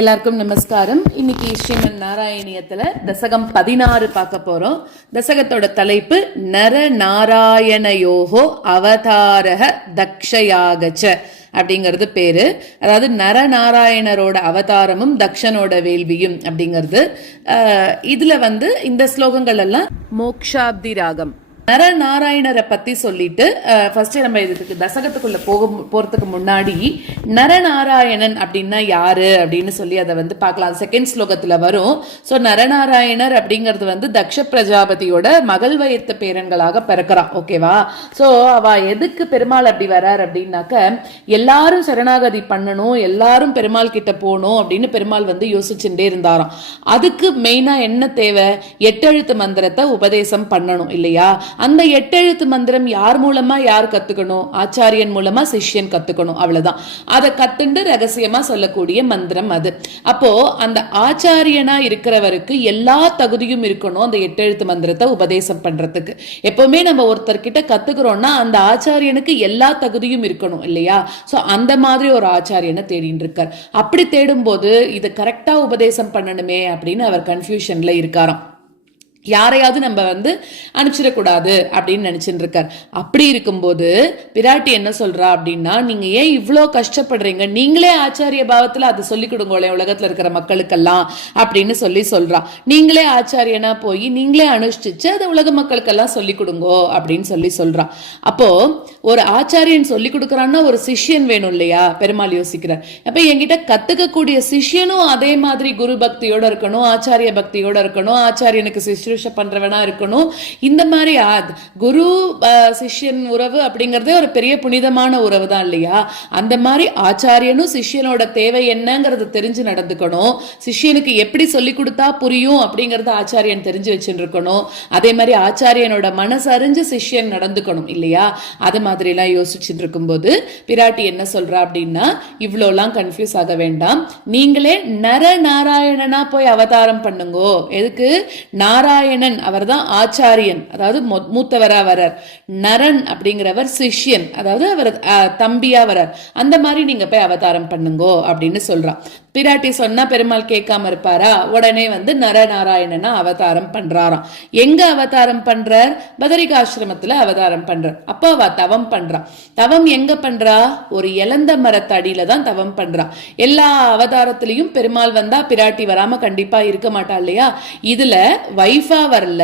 எல்லாருக்கும் நமஸ்காரம். இன்னைக்கு ஸ்ரீமன் நாராயணியத்துல தசகம் 16 பார்க்க போறோம். தசகத்தோட தலைப்பு நர நாராயணயோகோ அவதாரக தக்ஷயாகச்ச அப்படிங்கிறது பேரு. அதாவது நரநாராயணரோட அவதாரமும் தக்ஷனோட வேள்வியும் அப்படிங்கிறது. இதுல இந்த ஸ்லோகங்கள் எல்லாம் மோக்ஷாப்தி ராகம். நரநாராயணரை பத்தி சொல்லிட்டு ஃபர்ஸ்ட் நம்ம இதுக்கு தசகத்துக்குள்ள போறதுக்கு முன்னாடி நரநாராயணன் அப்படின்னா யாரு அப்படின்னு சொல்லி அதை பார்க்கலாம். செகண்ட் ஸ்லோகத்துல வரும். ஸோ நரநாராயணர் அப்படிங்கிறது தக்ஷ பிரஜாபதியோட மகள் வயத்து பேரன்களாக பிறக்கிறான். ஓகேவா? ஸோ அவ எதுக்கு பெருமாள் அப்படி வரார் அப்படின்னாக்க, எல்லாரும் சரணாகதி பண்ணணும், எல்லாரும் பெருமாள் கிட்ட போகணும் அப்படின்னு பெருமாள் யோசிச்சுட்டே இருந்தாராம். அதுக்கு மெயினா என்ன தேவை? 8 எழுத்து மந்திரத்தை உபதேசம் பண்ணணும் இல்லையா? அந்த 8 எழுத்து மந்திரம் யார் மூலமா யார் கத்துக்கணும்? ஆச்சாரியன் மூலமா சிஷ்யன் கத்துக்கணும். அவ்வளவுதான். அதை கத்துண்டு ரகசியமா சொல்லக்கூடிய மந்திரம் அது. அப்போ அந்த ஆச்சாரியனா இருக்கிறவருக்கு எல்லா தகுதியும் இருக்கணும் அந்த 8 எழுத்து மந்திரத்தை உபதேசம் பண்றதுக்கு. எப்பவுமே நம்ம ஒருத்தர்கிட்ட கத்துக்கிறோம்னா அந்த ஆச்சாரியனுக்கு எல்லா தகுதியும் இருக்கணும் இல்லையா? சோ அந்த மாதிரி ஒரு ஆச்சாரியனை தேடிட்டு இருக்கார். அப்படி தேடும் போது இது கரெக்டா உபதேசம் பண்ணணுமே அப்படின்னு அவர் கன்ஃபியூஷன்ல இருக்காராம். யாரையாவது நம்ம அனுப்பிச்சிடக்கூடாது அப்படின்னு நினைச்சுட்டு இருக்கார். அப்படி இருக்கும்போது பிராட்டி என்ன சொல்றா அப்படின்னா, நீங்க ஏன் இவ்வளோ கஷ்டப்படுறீங்க? நீங்களே ஆச்சாரிய பாவத்துல அதை சொல்லிக் கொடுங்களேன் உலகத்துல இருக்கிற மக்களுக்கெல்லாம் அப்படின்னு சொல்றா. நீங்களே ஆச்சாரியனா போய் நீங்களே அனுஷ்டிச்சு அதை உலக மக்களுக்கெல்லாம் சொல்லிக் கொடுங்கோ அப்படின்னு சொல்றா. அப்போ ஒரு ஆச்சாரியன் சொல்லி கொடுக்கறான்னா ஒரு சிஷ்யன் வேணும் இல்லையா? பெருமாள் யோசிக்கிறார். அப்ப என்கிட்ட கத்துக்கக்கூடிய சிஷ்யனும் அதே மாதிரி குரு பக்தியோட இருக்கணும், ஆச்சாரிய பக்தியோட இருக்கணும், ஆச்சாரியனுக்கு சிஷ்ய பண்றவனா இருக்கணும். இந்த மாதிரி குரு சிஷ்யன் உறவு அப்படிங்கறதே ஒரு பெரிய புனிதமான உறவு தான் இல்லையா? அந்த மாதிரி ஆச்சாரியனும் சிஷ்யனோட தேவை என்னங்கறது தெரிஞ்சு நடந்துக்கணும். சிஷ்யனுக்கு எப்படி சொல்லி கொடுத்தா புரியும் அப்படிங்கறத ஆச்சாரியன் தெரிஞ்சு வச்சுருக்கணும். அதே மாதிரி ஆச்சாரியனோட மனசு அறிஞ்சு சிஷ்யன் நடந்துக்கணும் இல்லையா? அது மாதிரி எல்லாம் யோசிச்சுட்டு இருக்கும் போது பிராட்டி என்ன சொல்றா அப்படின்னா, இவ்வளோலாம் கன்ஃபியூஸ் ஆக வேண்டாம், நீங்களே நர நாராயணனா போய் அவதாரம் பண்ணுங்கோ. எதுக்கு? நாராயணன் அவர்தான் ஆச்சாரியன், அதாவது மூத்தவரா வரார். நரன் அப்படிங்கிறவர் சிஷ்யன், அதாவது அவர் தம்பியா வரார். அந்த மாதிரி நீங்க போய் அவதாரம் பண்ணுங்கோ அப்படின்னு சொல்றா. பிராட்டி சொன்னா பெருமாள் கேட்காம இருப்பாரா? உடனே நரநாராயணனா அவதாரம் பண்றாராம். எங்க அவதாரம் பண்றார்? பதரிகாசிரமத்துல அவதாரம் பண்றார். அப்ப அவ தவம் பண்றா. தவம் எங்க பண்றா? ஒரு இலந்த மரத்தடியில தான் தவம் பண்றா. எல்லா அவதாரத்திலையும் பெருமாள் வந்தா பிராட்டி வராம கண்டிப்பா இருக்க மாட்டா இல்லையா? இதுல வைஃபா வரல,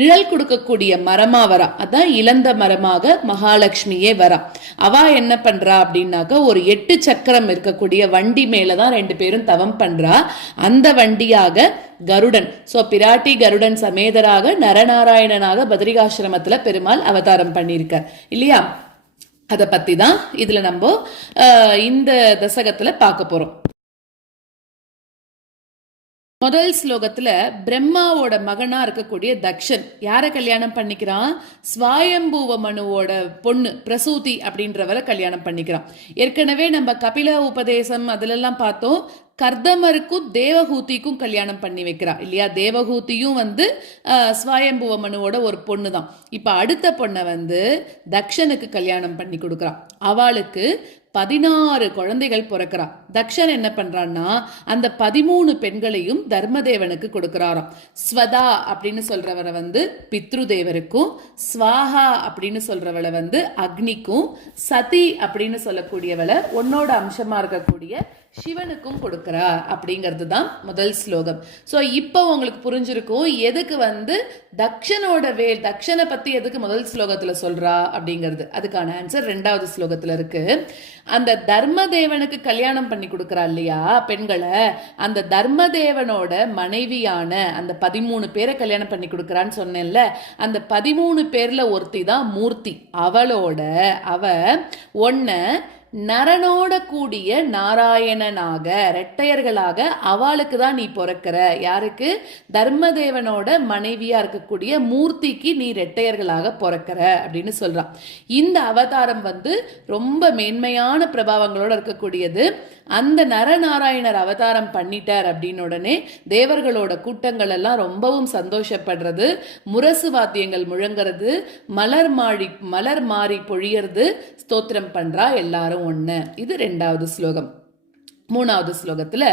நிழல் கொடுக்கக்கூடிய மரமா வரா. அதான் இலந்த மரமாக மகாலட்சுமியே வரா. அவ என்ன பண்றா அப்படின்னாக்க, ஒரு 8 சக்கரம் இருக்கக்கூடிய வண்டி மேலதான் 2 பேரும் தவம் பண்றா. அந்த வண்டியாக கருடன். சோ பிராட்டி கருடன் சமேதராக நரநாராயணனாக பத்ரிகாசிரமத்துல பெருமாள் அவதாரம் பண்ணியிருக்கார் இல்லையா? அதை பத்தி தான் இதுல நம்ம இந்த தசகத்துல பார்க்க போறோம். முதல் ஸ்லோகத்துல பிரம்மாவோட மகனா இருக்கக்கூடிய தக்ஷன் யார கல்யாணம் பண்ணிக்கிறான்? ஸ்வயம்பூவ மனுவோட பொண்ணு பிரசூதி அப்படின்றவரை கல்யாணம் பண்ணிக்கிறான். ஏற்கனவே நம்ம கபில உபதேசம் அதுல எல்லாம் பார்த்தோம். கர்தமருக்கும் தேவகூதிக்கும் கல்யாணம் பண்ணி வைக்கிறா இல்லையா? தேவகூதியும் ஸ்வயம்புவ மனுவோட ஒரு பொண்ணு தான். இப்ப அடுத்த பொண்ணை தக்ஷனுக்கு கல்யாணம் பண்ணி கொடுக்குறா. அவளுக்கு 16 குழந்தைகள் பிறக்கிறா. தக்ஷன் என்ன பண்றான்னா அந்த 13 பெண்களையும் தர்மதேவனுக்கு கொடுக்கிறாராம். ஸ்வதா அப்படின்னு சொல்றவரை பித்ருதேவருக்கும், ஸ்வாஹா அப்படின்னு சொல்றவளை அக்னிக்கும், சதி அப்படின்னு சொல்லக்கூடியவளை உன்னோட அம்சமா இருக்கக்கூடிய சிவனுக்கும் கொடுக்கிறா அப்படிங்கிறது தான் முதல் ஸ்லோகம். ஸோ இப்போ உங்களுக்கு புரிஞ்சிருக்கும் எதுக்கு தக்ஷனை பத்தி எதுக்கு முதல் ஸ்லோகத்துல சொல்றா அப்படிங்கிறது. அதுக்கான ஆன்சர் 2வது ஸ்லோகத்துல இருக்கு. அந்த தர்மதேவனுக்கு கல்யாணம் பண்ணி கொடுக்கறா இல்லையா பெண்களை, அந்த தர்மதேவனோட மனைவியான அந்த 13 பேரை கல்யாணம் பண்ணி கொடுக்கறான்னு சொன்னேன்ல, அந்த 13 பேர்ல ஒருத்தி தான் மூர்த்தி. அவ ஒன்ன நரனோட கூடிய நாராயணனாக, ரெட்டையர்களாக அவளுக்கு தான் நீ பிறக்கிற. யாருக்கு? தர்மதேவனோட மனைவியா இருக்கக்கூடிய மூர்த்திக்கு நீ ரெட்டையர்களாக பிறக்கிற அப்படின்னு சொல்றான். இந்த அவதாரம் ரொம்ப மேன்மையான பிரபாவங்களோட இருக்கக்கூடியது. அந்த நரநாராயணர் அவதாரம் பண்ணிட்டார் அப்படின்னு உடனே தேவர்களோட கூட்டங்கள் எல்லாம் ரொம்பவும் சந்தோஷப்படுறது, முரசு வாத்தியங்கள் முழங்குறது, மலர் மாறி பொழியறது, ஸ்தோத்திரம் பண்றா எல்லாரும் ஒண்ணு. இது 2வது ஸ்லோகம். 3வது ஸ்லோகத்துல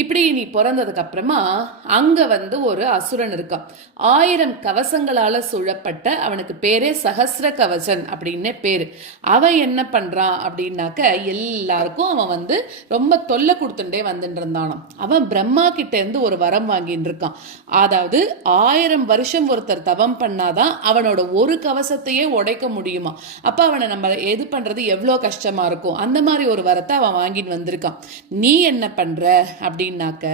இப்படி நீ பிறந்ததுக்கு அப்புறமா அங்க ஒரு அசுரன் இருக்கான். 1000 கவசங்களால சூழப்பட்ட, அவனுக்கு பேரே சஹஸ்ர கவசன் அப்படின்னு பேரு. அவன் என்ன பண்றான் அப்படின்னாக்க எல்லாருக்கும் அவன் ரொம்ப தொல்லை கொடுத்துட்டே வந்துட்டு இருந்தானாம். அவன் பிரம்மா கிட்ட இருந்து ஒரு வரம் வாங்கிட்டு இருக்கான். அதாவது 1000 வருஷம் ஒருத்தர் தவம் பண்ணாதான் அவனோட ஒரு கவசத்தையே உடைக்க முடியுமா. அப்ப அவனை நம்ம எது பண்றது எவ்வளோ கஷ்டமா இருக்கும். அந்த மாதிரி ஒரு வரத்தை அவன் வாங்கிட்டு வந்திருக்கான். நீ என்ன பண்ற அப்படின்னாக்க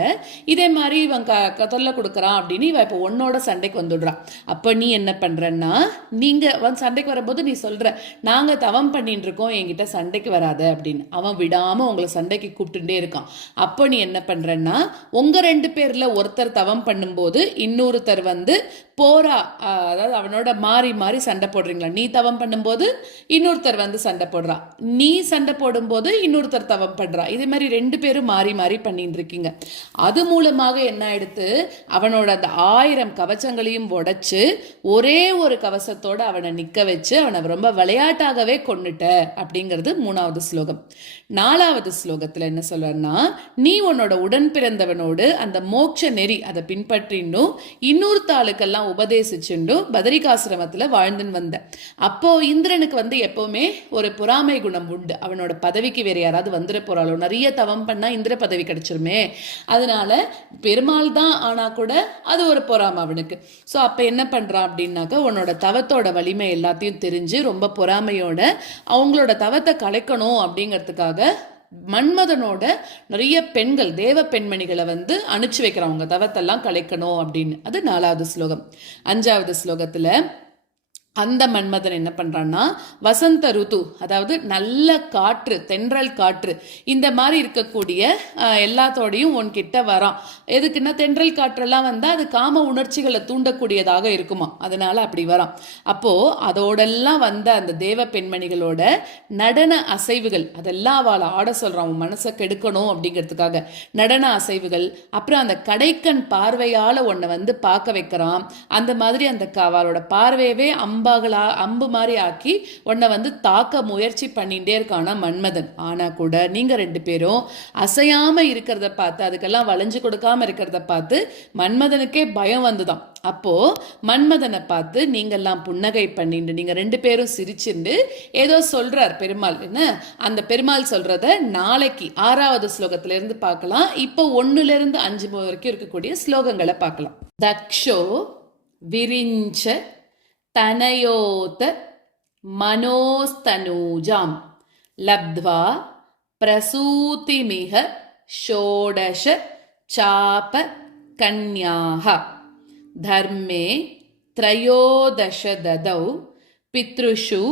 இதே மாதிரி இவன் தொல்லை கொடுக்கறான் அப்படின்னு இவன் இப்போ உன்னோட சண்டைக்கு வந்துடுறான். அப்ப நீ என்ன பண்றன்னா, நீங்க சண்டைக்கு வரும்போது நீ சொல்ற நாங்க தவம் பண்ணிட்டு இருக்கோம், என்கிட்ட சண்டைக்கு வராத அப்படின்னு. அவன் விடாம உங்களை சண்டைக்கு கூப்பிட்டுட்டே இருக்கான். அப்போ நீ என்ன பண்றன்னா, உங்க 2 பேர்ல ஒருத்தர் தவம் பண்ணும்போது இன்னொருத்தர் போரா, அதாவது அவனோட மாறி மாறி சண்டை போடுறீங்களா. நீ தவம் பண்ணும்போது இன்னொருத்தர் சண்டை போடுறா, நீ சண்டை போடும்போது இன்னொருத்தர் தவம் பண்றா. இதே மாதிரி 2 பேரும் மாறி மாறி பண்ணிட்டு இருக்கீங்க. அது மூலமாக என்ன ஆயிடுத்து, அவனோட அந்த 1000 கவச்சங்களையும் உடைச்சு ஒரே ஒரு கவசத்தோட அவனை நிக்க வச்சு அவனை ரொம்ப விளையாட்டாகவே கொண்டுட்ட அப்படிங்கிறது 3வது ஸ்லோகம். 4வது ஸ்லோகத்துல என்ன சொல்றன்னா, நீ உன்னோட உடன் பிறந்தவனோடு அந்த மோட்ச நெறி அதை பின்பற்றின்னும் இன்னொரு தாளுக்கெல்லாம் உபதேசிச்சுண்டு பதரிகாசிரமத்துல வாழ்ந்துன்னு வந்த. அப்போ இந்திரனுக்கு எப்பவுமே ஒரு பொறாமை குணம் உண்டு. அவனோட பதவிக்கு வேற யாராவது வந்துட போறாளோ, நிறைய தவம் பண்ணா இந்திர பதவி கிடைச்சிருமே, அதனால பெருமாள் தான் ஆனா கூட அது ஒரு பொறாமை அவனுக்கு. ஸோ அப்ப என்ன பண்றான் அப்படின்னாக்க, உன்னோட தவத்தோட வலிமை எல்லாத்தையும் தெரிஞ்சு ரொம்ப பொறாமையோட அவங்களோட தவத்தை கலைக்கணும் அப்படிங்கிறதுக்காக மன்மதனோட நிறைய பெண்கள், தேவ பெண்மணிகளை அனுப்பிச்சு வைக்கிறவங்க தவத்தெல்லாம் கலைக்கணும் அப்படின்னு. அது 4வது ஸ்லோகம். 5வது ஸ்லோகத்துல அந்த மன்மதன் என்ன பண்றான்னா, வசந்த ருத்து, அதாவது நல்ல காற்று, தென்றல் காற்று, இந்த மாதிரி இருக்கக்கூடிய எல்லாத்தோடையும் உன்கிட்ட வரான். எதுக்குன்னா, தென்றல் காற்றெல்லாம் அது காம உணர்ச்சிகளை தூண்டக்கூடியதாக இருக்குமா, அதனால அப்படி வரான். அப்போ அதோடெல்லாம் அந்த தேவ பெண்மணிகளோட நடன அசைவுகள் அதெல்லாம் அவளை ஆட சொல்றான், உன் மனசை கெடுக்கணும் அப்படிங்கிறதுக்காக. நடன அசைவுகள், அப்புறம் அந்த கடைக்கண் பார்வையால உன்னை பார்க்க வைக்கிறான். அந்த மாதிரி அந்த அவளோட பார்வையவே அம்பு மாதிரி ஆக்கி உன்னை தாக்க முயற்சி பண்ணிட்டே இருக்கானா மன்மதன். ஆனா கூட நீங்க 2 பேரும் அசையாம இருக்கிறத பார்த்து, அதுக்கெல்லாம் வளைஞ்சு கொடுக்காம இருக்கிறத பார்த்து மன்மதனுக்கே பயம் வந்துதான். அப்போ மன்மதனை பார்த்து நீங்கெல்லாம் புன்னகை பண்ணிட்டு நீங்க 2 பேரும் சிரிச்சுண்டு ஏதோ சொல்றார் பெருமாள். என்ன அந்த பெருமாள் சொல்றத நாளைக்கு 6வது ஸ்லோகத்துல இருந்து பார்க்கலாம். இப்போ 1ல இருந்து 5 வரைக்கும் இருக்கக்கூடிய ஸ்லோகங்களை பார்க்கலாம். தக்ஷோ விரிஞ்ச தனயோத மனோஸ்தனூஜாம் லப்த்வா பிரசூதிமிக ஷோடஷ சாப கன்யாஹ தர்மே த்ரயோதஷ ததௌ பித்ருஷு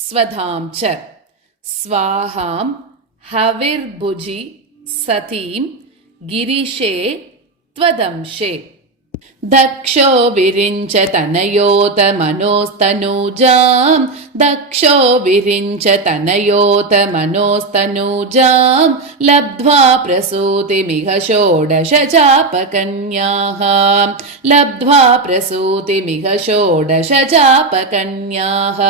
ஸ்வதாம் ச ஸ்வாஹாம் ஹவிர்புஜி சதீம் கிரிஷே த்வதம்ஷே. दक्षो विरिञ्च तनयोत मनोस्तनूजां दक्षो विरिञ्च तनयोत मनोस्तनूजां लब्ध्वा प्रसूतिमिह षोडश चापकन्याः लब्ध्वा प्रसूतिमिह षोडश चापकन्याः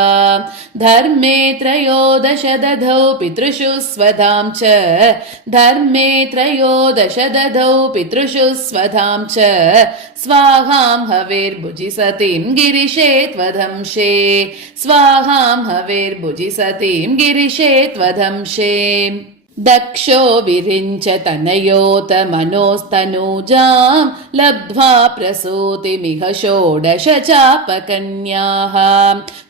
धर्मे त्रयोदश दधौ पितृषु स्वधां च धर्मे त्रयोदश दधौ पितृषु स्वधां च स्वाहां हवेर्भुजि सतीं गिरिशे त्वदंशे स्वाहां हवेर्भुजि सतीं गिरिशे त्वदंशे. दक्षो विरिञ्च तनयोत मनोस्तनूजां लब्ध्वा प्रसूतिमिह षोडश चापकन्याः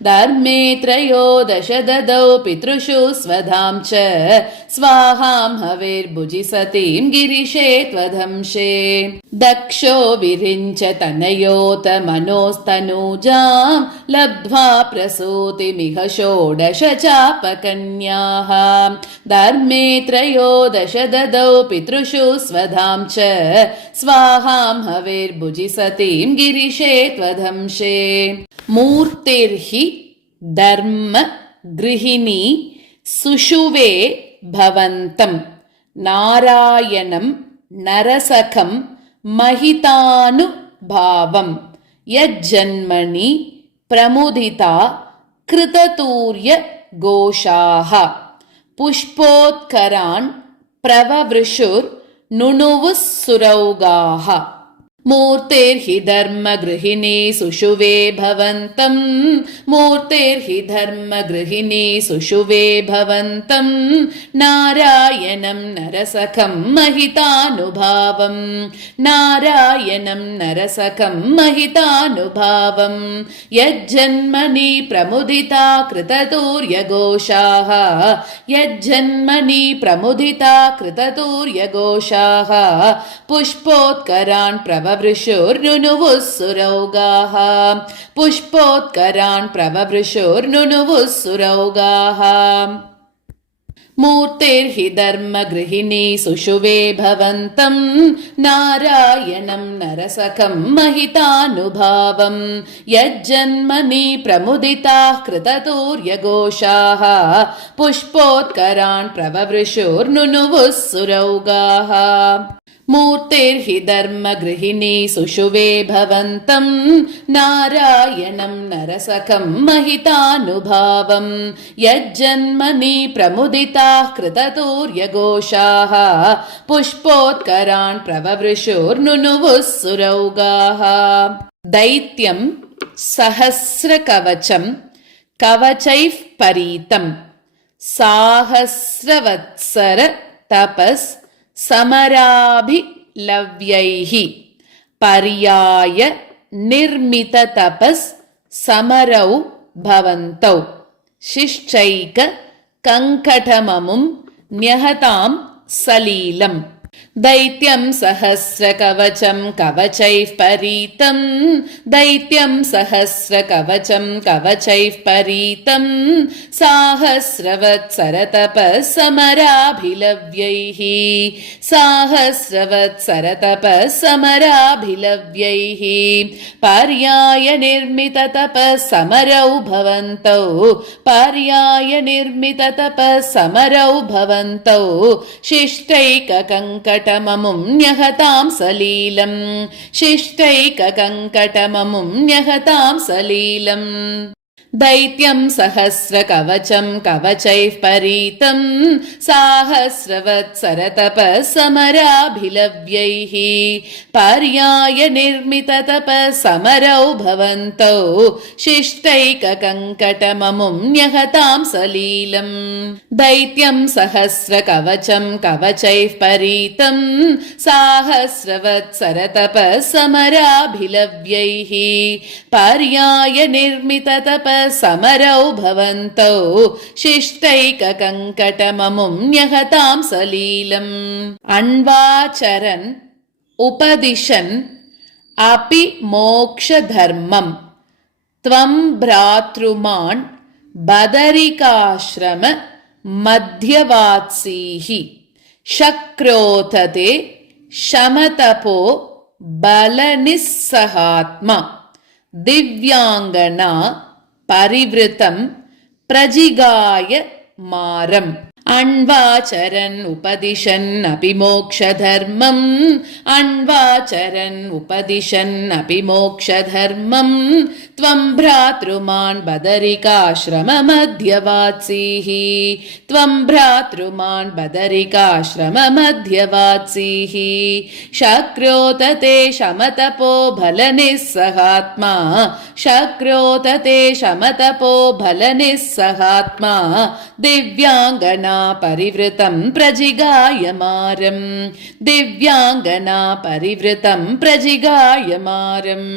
धर्मे त्रयोदश ददौ पितृषु स्वधां च स्वाहां हविर्भुजि सतीं गिरिशे त्वधंशे दक्षो विरिञ्च तनयोत मनोस्तनूजां लब्ध्वा प्रसूतिमिह षोडश चापकन्याः धर्मे त्रयोदश ददौ पितृषु स्वधां च स्वाहां हविर्भुजि सतीं गिरिशे त्वधंशे मूर्तिर्हि धर्म गृहिणी सुषुवे भवन्तं नारायणं नरसखं महितानुभावं यज्जन्मनि प्रमुदिता कृततूर्य घोषाः पुष्पोत्करान् प्रववृषुर्नुनुवुः सुरौगाः मूर्तिर्हि धर्मगृहिणी सुषुवे भवन्तं मूर्तिर्हि धर्मगृहिणी सुषुवे भवन्तं नारायणं नरसखं महितानुभावं नारायणं नरसखं महितानुभावं यज्जन्मनि प्रमुदिता कृततूर्यघोषाः यज्जन्मनि प्रमुदिता कृततूर्यघोषाः पुष्पोत्करान् प्रववृषुर्नुनुवुः सुरौगाः पुष्पोत्करान् प्रववृषुर्नुनुवुः सुरौगाः मूर्तिर्हि धर्मगृहिणी सुषुवे भवन्तं नारायणं नरसखं महितानुभावं यज्जन्मनि प्रमुदिताः कृततूर्यघोषाः पुष्पोत्करान् प्रववृषुर्नुनुवुः सुरौगाः मूर्तिर्हि धर्मगृहिणी सुषुवे भवन्तं नारायणं नरसखं महितानुभावं यज्जन्मनि प्रमुदिताः कृततूर्यघोषाः पुष्पोत्करान् प्रववृषुर्नुनुवुः सुरौगाः दैत्यं सहस्रकवचं कवचैः परीतं साहस्रवत्सर तपस् समराभिलव्यैः पर्याय निर्मिततपस् समरौ भवन्तौ शिश्चैक कङ्कटममुं न्यहतां सलीलम् दैत्यं सहस्रकवचं कवचैः परीतं दैत्यं सहस्रकवचं कवचैः परीतं साहस्रवत्सरतपस्समराभिलव्यैः साहस्रवत्सरतपस्समराभिलव्यैः पर्याय निर्मिततपस्समरौ भवन्तौ पर्याय निर्मिततपस्समरौ भवन्तौ शिष्टैककङ्कटममुं न्यहतां सलीलं शिष्टैककङ्कटममुं न्यहतां सलीलम् दैत्यं सहस्रकवचं कवचैः परीतं साहस्रवत्सरतपस्समराभिलव्यैः पर्याय निर्मिततपस्समरौ भवन्तौ शिष्टैककङ्कटममुं न्यहतां सलीलम् दैत्यं सहस्रकवचं कवचैः परीतं साहस्रवत्सरतपस्समराभिलव्यैः पर्याय निर्मिततपस्समरौ भवन्तौ शिष्टैककङ्कटममुं न्यहतां सलीलम् अन्वाचरन् उपदिशन् अपि मोक्षधर्मं त्वं भ्रातृमान् बदरिकाश्रम मध्यवात्सीः शक्रोथते शमतपो बलनिस्सहात्मा दिव्यांगना परिवृतं प्रजिगाय मारम् अन्वाचरन् उपदिशन् अपि मोक्षधर्मम् अन्वाचरन् उपदिशन् अपि मोक्षधर्मम् त्वं भ्रातृमान् बदरिकाश्रममध्यवात्सीः त्वं भ्रातृमान् बदरिकाश्रममध्यवात्सीः शक्रोत ते शमतपो बलनिस्सहात्मा शक्रोत ते शमतपो बलनिस्सहात्मा दिव्यांगना परिवृतं प्रजिगायमारम् दिव्यांगना परिवृतं प्रजिगायमारम्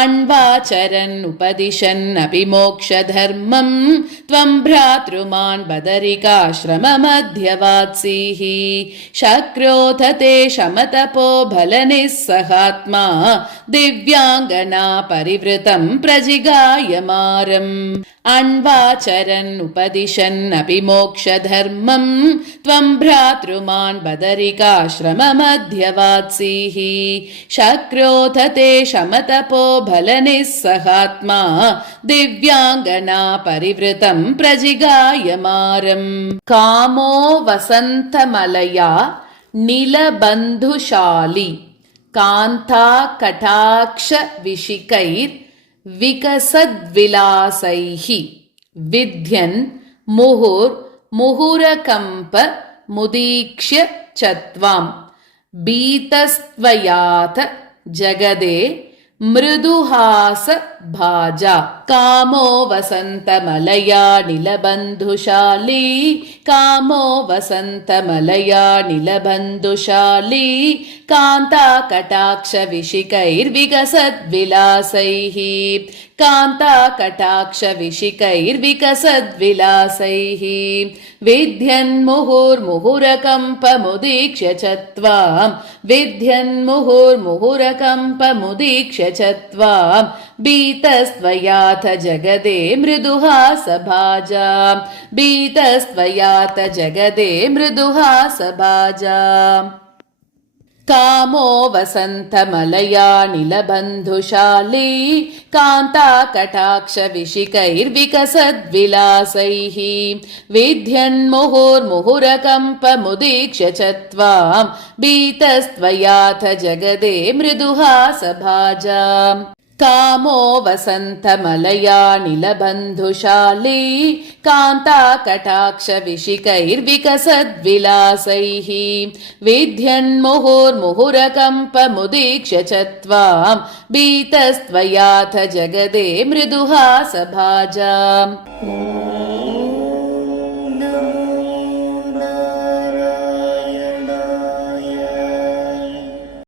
अन्वाचरन् उपदिशन्नपि मोक्षधर्मम् त्वं भ्रातृमान् बदरिकाश्रममध्यवात्सीः शक्रोथ ते शमतपो बलनिस्सहात्मा दिव्यांगना परिवृतं प्रजिगायमारम् अन्वाचरन् उपदिशन्नपि मोक्षधर्मम् त्वं भ्रातृमान् बदरिकाश्रममध्यवात्सीः शक्रोथ ते शमतपो बलनिस्सहात्मा दिव्यांगना परिवृतं प्रजिगायमारम् कामो वसन्तमलया नीलबन्धुशाली कान्ता कटाक्ष विशिकैर् विकसद्विलासैः विध्यन् मुहुरकम्प मुदीक्ष्य च त्वाम् बीतस्त्वयाथ जगदे मृदुहास भाजा कामो वसन्तमलया नीलबन्धुशाली कामो वसन्तमलया नीलबन्धुशाली कान्ता कटाक्ष विशिकैर्विकसद्विलासैः कान्ता कटाक्ष विशिकैर्विकसद्विलासैः विध्यन्मुहुर्मुहुरकम्पमुदीक्ष्य च त्वाम् विध्यन्मुहुर्मुहुरकम्पमुदीक्ष्य च त्वाम् बीतस्त्वयाथ जगदे मृदुहासभाजा बीतस्त्वयाथ जगदे मृदुहासभाजा कामो वसन्तमलया नीलबन्धुशाली कान्ता कटाक्ष विशिकैर्विकसद्विलासैः विध्यन्मुहुर्मुहुरकम्पमुदीक्ष्य च त्वाम् बीतस्त्वयाथ जगदे मृदुहासभाजा कामो वसन्तमलया नीलबन्धुशाली कान्ता कटाक्ष विशिकैर्विकसद्विलासैः विध्यन्मुहुर्मुहुरकम्पमुदीक्ष्य च त्वाम् बीतस्त्वयाथ जगदे मृदुहासभाजा।